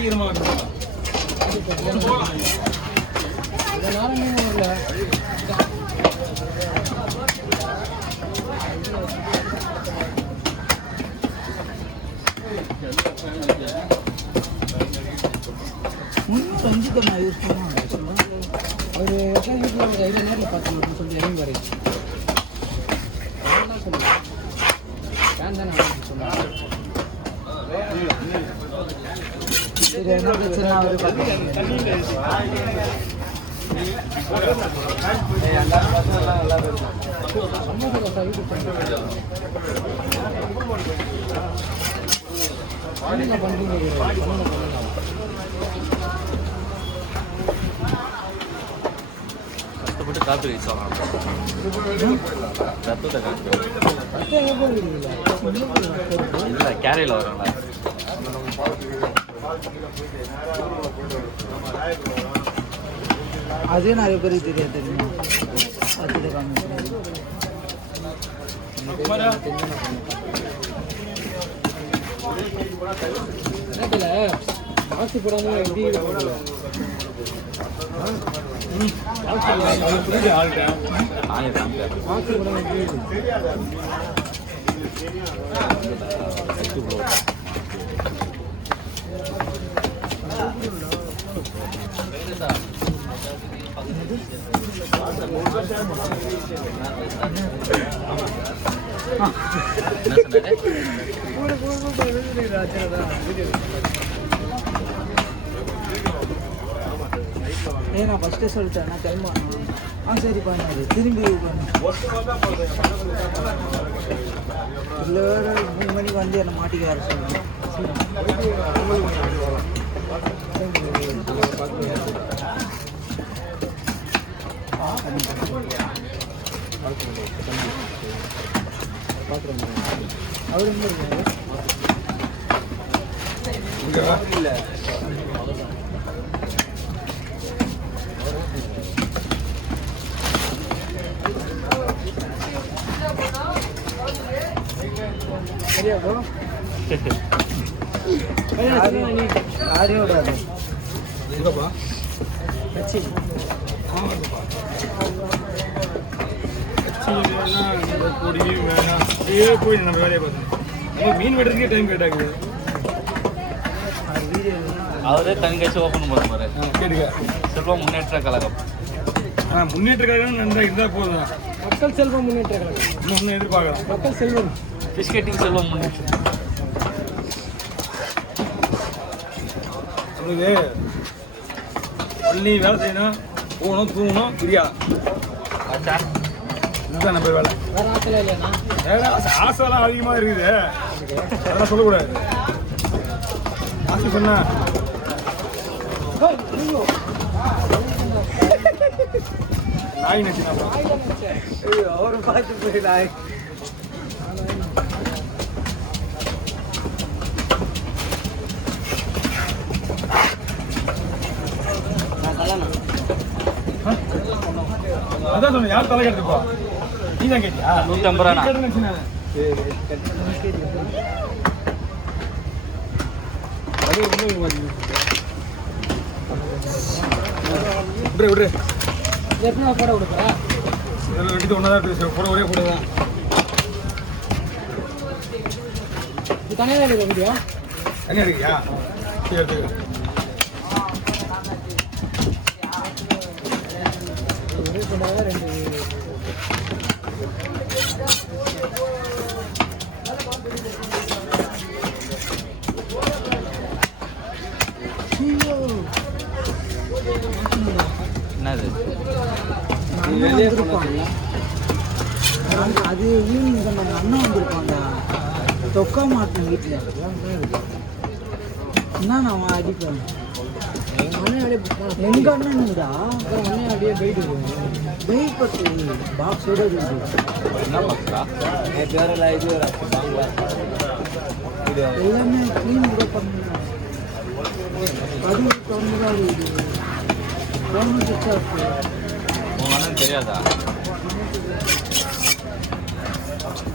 சீக்கிரமாக இதனால நீங்கள் வரல சஞ்சித்தை நான் யூஸ் பண்ணுவேன் ஒரு வீட்டில் இதில் நேரில் பார்த்தோம் அப்படின்னு சொல்லி இறங்கி வரைக்கும் சொல்லுவேன் ஃபேன் தானே சொன்னேன் சரி என்ன பிரச்சனை அவர் கஷ்டப்பட்டு காப்பி ரைஸ் இல்லை கேரையில் வரோம்ல அதே நிறைய பேருக்கு தெரியாது தெரியுமா மாசு போடாம எப்படி நான் ஃபஸ்ட்டே சொல்லிட்டேன் நான் கிளம்பா சரி பண்ணாது திரும்பி இல்லை வேறு 3 மணிக்கு வந்து என்னை மாட்டிக்க வர சொல்லுங்கள் அவர் எங்கே இருக்காரு இல்லை யாரையும் விடாது எங்கப்பா கட்சி பொடியும் வேணாம் அப்படியே போய் நம்ம வேலையை பார்த்தோம் மீன் வெட்டுறதுக்கே டைம் கேட்டாங்க அவரே தங்கச்சி ஓப்பன் பண்ண பாரு கேட்டுக்க செல்வம் முன்னேற்ற கழகம் முன்னேற்ற கழகம் நன்றா இருந்தால் போதும் மக்கள் செல்வம் முன்னேற்ற கழகம் இன்னொன்று எதிர்பார்க்கலாம் மக்கள் செல்வம் பிஸ்கெட்டிங் செல்வம் முன்னேற்ற உங்களுக்கு பள்ளி வேலை செய்யணும் போகணும் தூங்கணும் பிரியா ஆச்சா இதுதான் நம்ம வேலை வேற ஆசை இல்லையாண்ணா வேற ஆசைலாம் அதிகமாக இருக்குது அதெல்லாம் சொல்லக்கூடாது ஆசை சொன்னா நாய் நினைச்சுனா அவரு பார்த்து போய் நாய் அதான் சொன்னேன் யார் தலை கட்டுப்பா நீ தான் கேட்டியா 150 ரூபா அது விட்ரு விட்ரு எப்படி போட கொடுக்குறா இதில் வெட்டிட்டு ஒன்றா தான் பேசுகிறேன் போட ஒரே போட தான் இது தனியாக எடுக்க வீடியோ தனியாக இருக்கியா சரி எடுத்துக்கிறேன் ஒரே போட்டால் 2 என்னது அது ஈவினிங் தான் நம்ம அண்ணன் வந்திருப்பாங்க தொக்கா மாட்டேன் வீட்டில் என்ன நான் அடிப்பேன் எங்கள் அண்ணனுடா அண்ணன் அப்படியே போயிட்டு வெயிட் பத்து பாக்ஸோட என்ன பாக்குறா எல்லாமே க்ளீன் கூட பண்ணுறாங்க அது தொண்ணூறு இருக்குது தொண்ணூறு உங்க அண்ணன் தெரியாதா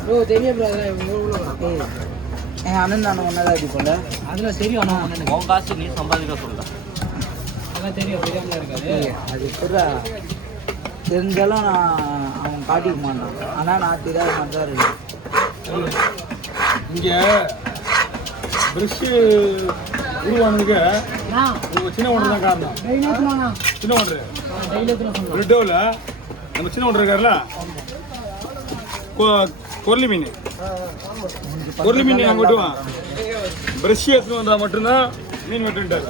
ஓ தெரியும் என் அண்ணன் நான் ஒன்றா அடி போல அதெல்லாம் தெரியும் ஆனால் உன் காசு நீ சம்பாதிக்க சொல்ல. அதெல்லாம் தெரியும் தெரியாமல் இருக்காது அது புறா தெரிஞ்சாலும் நான் அவன் காட்டிக்க மாட்டான் ஆனால் நான் தெரியாத மாதிரி தான் இருக்கேன். இங்கே ப்ரெஷ்ஷு உருவானதுக்கு உங்கள் சின்ன ஒன்று தான் காரணம். சின்ன ஒன்று ரெட்டோவில் நம்ம சின்ன ஒன்று இருக்கார்ல கொரலி மீன் அங்கே விட்டுவான். ப்ரெஷ் எடுத்துன்னு வந்தால் மட்டும்தான் மீன் வெட்டுட்டார்.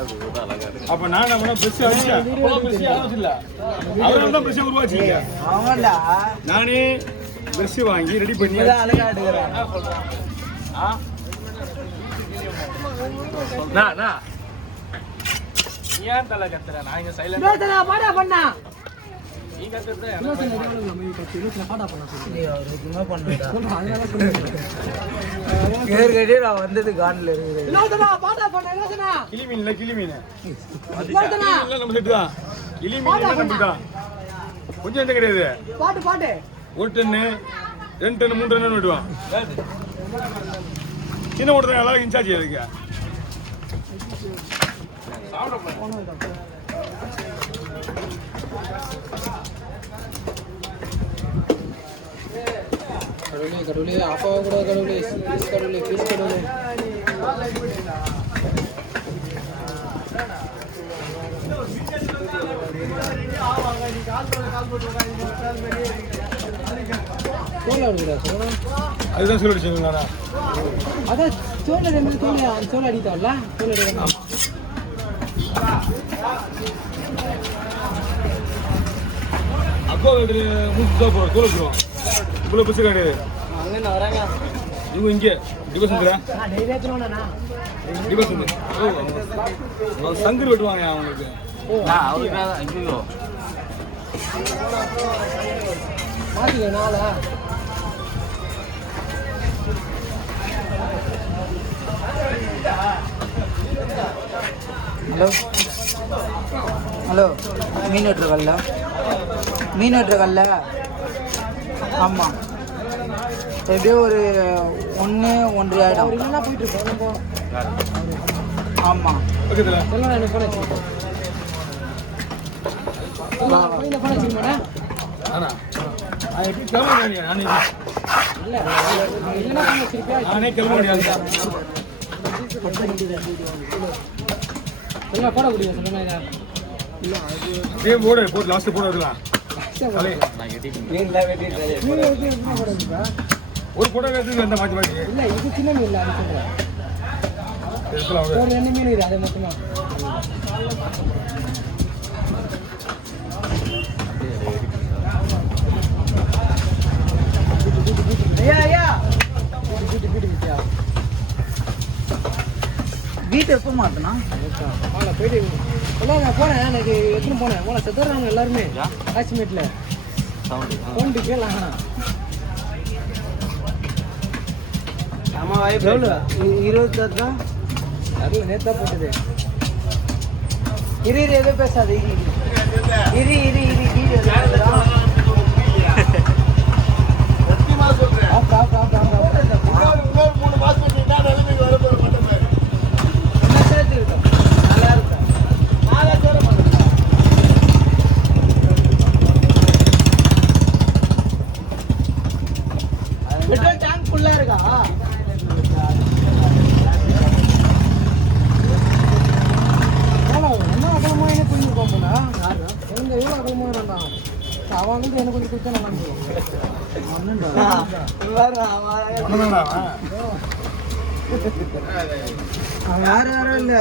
அப்போ நான் என்ன பண்ணேன், ப்ரெஷ் அடிச்சேன். ப்ரெஷ் ஆரம்பிச்சில்ல, அவரால் தான் ப்ரெஷ்ஷை உருவாச்சிங்க. நானே ப்ரெஷ் வாங்கி ரெடி பண்ணி ஏன் தலை கத்துற? நான் இங்க சைலண்ட் நீ கத்துறது நான் வந்தது கான்ல கிளி மீன் இல்லை, கிளி மீன் நம்ம செட்டு தான். கிளி மீன் நம்ம தான். கொஞ்சம் எந்த கிடையாது. ஒரு டன்னு 2 டன்னு 3 டன்னு விடுவான். சின்ன ஓட்டுறேன் எல்லாரும் இன்சார்ஜ் இருக்கு. கடவுளே கடவுளே அப்பாவை கூட கடவுளே ப்ளீஸ் கடவுளே ப்ளீஸ் கடவுளே அதுதான் சொல்லி அடிச்சுங்களா? அதான் சோழ ரெண்டு சோழ அடித்தாவல்ல சோழ அப்போ மூச்சு தான் போகிறோம், தோல் வச்சுருவோம். இவ்வளோ பஸ் கிடையாது. இவங்க இங்கே டிபசந்துடா டிபசந்து சங்கர் வெட்டுவாங்க அவங்களுக்கு. மாற்றிக்க நாளா ஹலோ ஹலோ மீன் வெட்டுறக்கல்ல மீன் வெட்டுறக்கல்ல ஆமாம் எப்படியோ ஒரு 1-1.5 ஆகிடும். இல்லைன்னா போயிட்டு இருக்கோம். ஆமாம் சொல்லலாம் ஃபோன் வச்சுருக்கேன். நானே கிளம்ப முடியாது. போட முடியும் சொல்லுங்க. போடு போட்டு லாஸ்ட்டு போட வைக்கலாம். ஒரு போட்டோ எடுத்து வந்த மாற்றி மாற்றி இல்லை இது சின்ன மீன் இல்லை அது சொல்கிறேன். ஒரு 2 மீன் இது அது மொத்தமாக வீட்டு எப்போ மாற்றினா போயிட்டு நான் போனேன். எனக்கு எடுத்துன்னு போனேன் போன செத்துறாங்க எல்லாருமே காஷ்மீரில் போன்ட்டு கேட்கலாம். 26 தான் அதில் நேற்றா போட்டது. இரு எதோ பேசாது. இரு நல்லா இருக்கும். பெட்ரோல் டேங்க் ஃபுல்லாக இருக்கா? என்ன அகலமாக புரிஞ்சு போனா எங்க எவ்வளோ அகலமாக வேண்டாம். அவன் வந்து எனக்கு கொஞ்சம் கொடுத்தா நல்லா வேற யாரும் இல்லை.